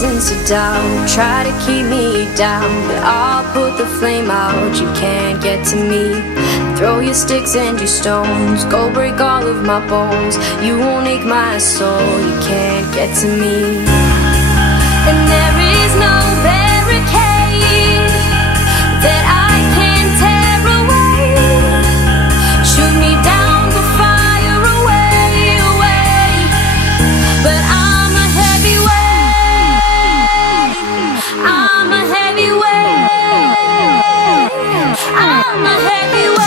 reasons to doubt, try to keep me down, but I'll put the flame out. You can't get to me. Throw your sticks and your stones, go break all of my bones. You won't ache my soul, you can't get to me. And there is no barricade that I can tear away. Shoot me down to fire away, away. But I'm a heavyweight, I'm a heavyweight, I'm a heavyweight.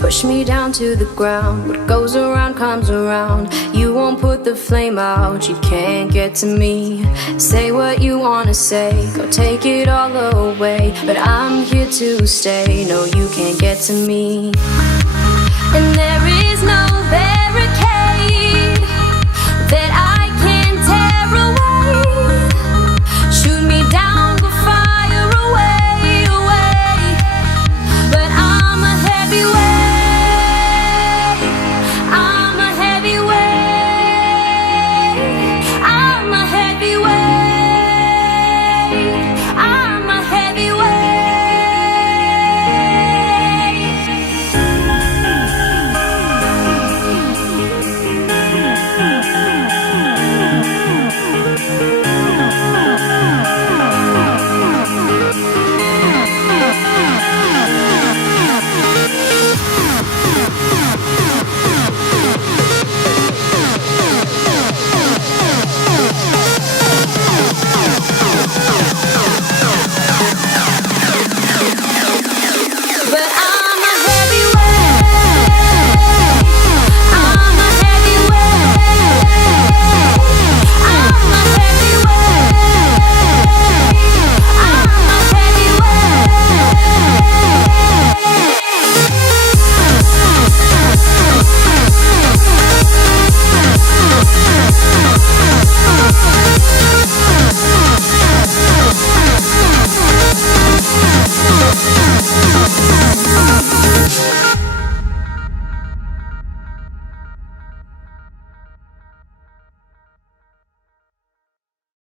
Push me down to the ground. What goes around comes around. You won't put the flame out, you can't get to me. Say what you wanna say, go take it all away, but I'm here to stay. No, you can't get to me. And there is no